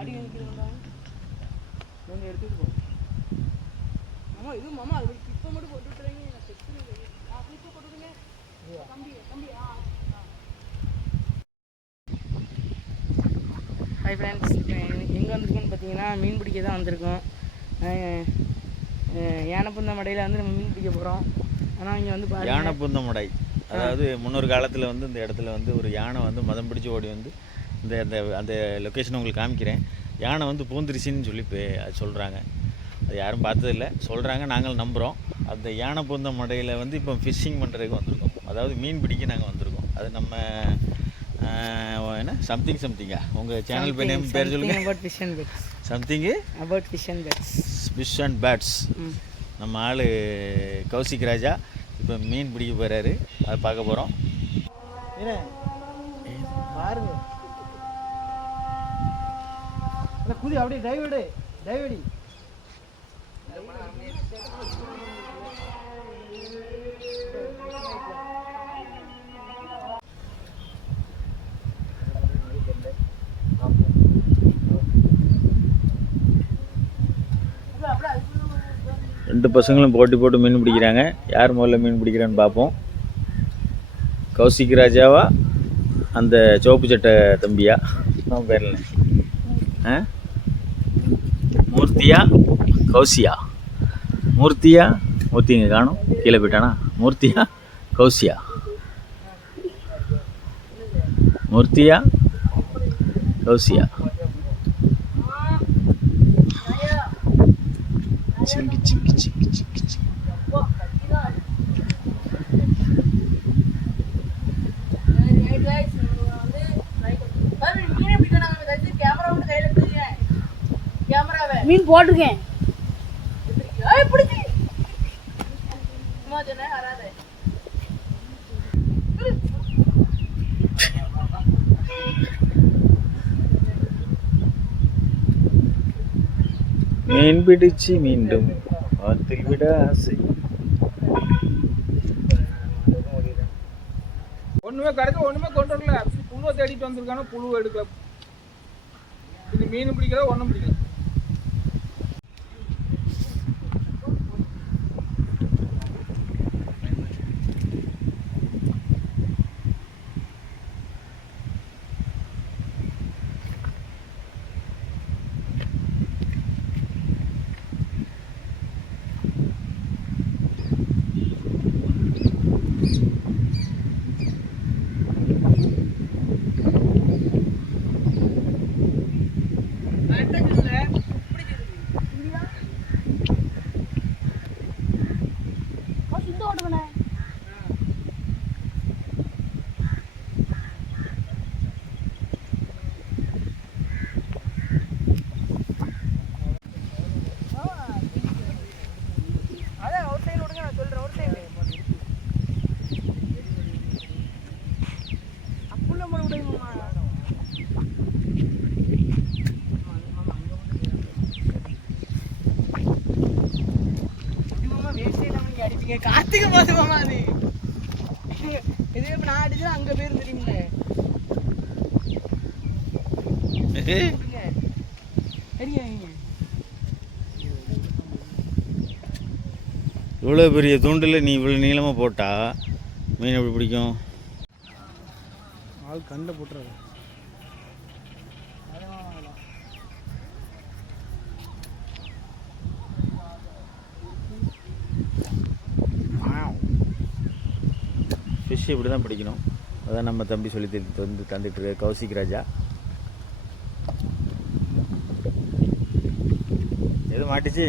அடி நிற்கிறோம்டா நீங்கள் எடுத்துகிட்டு போ மாமா. இது மாமா அது இப்போ மட்டும் போட்டு விட்டுறீங்க. நான் செத்து இப்போ போட்டுருங்க தம்பி தம்பி. ஹாய் ஃப்ரெண்ட்ஸ், எங்கே வந்திருக்கோன்னு பார்த்தீங்கன்னா மீன் பிடிக்க தான் வந்திருக்கோம். யானைப்புந்த மடையில் வந்து நம்ம மீன் பிடிக்க போகிறோம். ஆனால் இங்கே வந்து யானைப்புந்த மடை, அதாவது முன்னொரு காலத்தில் வந்து இந்த இடத்துல வந்து ஒரு யானை வந்து மதம் பிடிச்சி ஓடி வந்து இந்த அந்த லொக்கேஷன் உங்களுக்கு காமிக்கிறேன். யானை வந்து பூந்துருச்சின்னு சொல்லி அது சொல்கிறாங்க. அது யாரும் பார்த்ததில்லை, சொல்கிறாங்க, நாங்கள் நம்புகிறோம். அந்த யானை பூந்த மடையில் வந்து இப்போ ஃபிஷ்ஷிங் பண்ணுறதுக்கு வந்திருக்கோம். அதாவது மீன் பிடிக்க நாங்கள் வந்திருக்கோம். அது நம்ம என்ன சம்திங்கா உங்கள் சேனல் பேர் நேம் பேர் சொல்லுங்கள். About fish and bats. Something about fish and bats. நம்ம ஆள் கௌசிக் ராஜா இப்போ மீன் பிடிக்க போகிறாரு. அதை பார்க்க போகிறோம். பாருங்க குதி அப்படியே டைவடி. 2 பசங்களும் போட்டு மீன் பிடிக்கிறாங்க. யார் முதல்ல மீன் பிடிக்கிறான்னு பார்ப்போம். கௌசிக் ராஜாவா அந்த சிவப்பு சட்டை தம்பியா அவன் பேர் என்ன? மூர்த்தியா கௌசியா? மூர்த்தி இங்கே காணும், கீழே போயிட்டானா? மூர்த்தியா கௌசியா? மூர்த்தியா கௌசியா? சிங்கி மீன் போட்டிருக்கேன். மீன் பிடிச்சு மீண்டும் ஆற்றில் விட ஆசை. ஒண்ணுமே கிடைக்க ஒண்ணுமே கொண்டு வரல. புழுவை தேடிட்டு வந்திருக்கானோ புழு எடுக்கல. இது மீன் பிடிக்கிறத ஒண்ணும் பிடிக்கல. கார்த்திகை மாதம் மாமா அது. இதே நான் அடிச்சா அங்க பேர் தெரியுமில்ல. இவ்வளோ பெரிய தூண்டில் நீ இவ்வளோ நீளமாக போட்டா மீன் எப்படி பிடிக்கும்? ஆள் கண்டை போட்டுறாரு. ஃபிஷ் இப்படி தான் பிடிக்கணும். அதான் நம்ம தம்பி சொல்லி தந்துட்டு இருக்க கௌசிக் ராஜா. எது மாட்டிச்சு?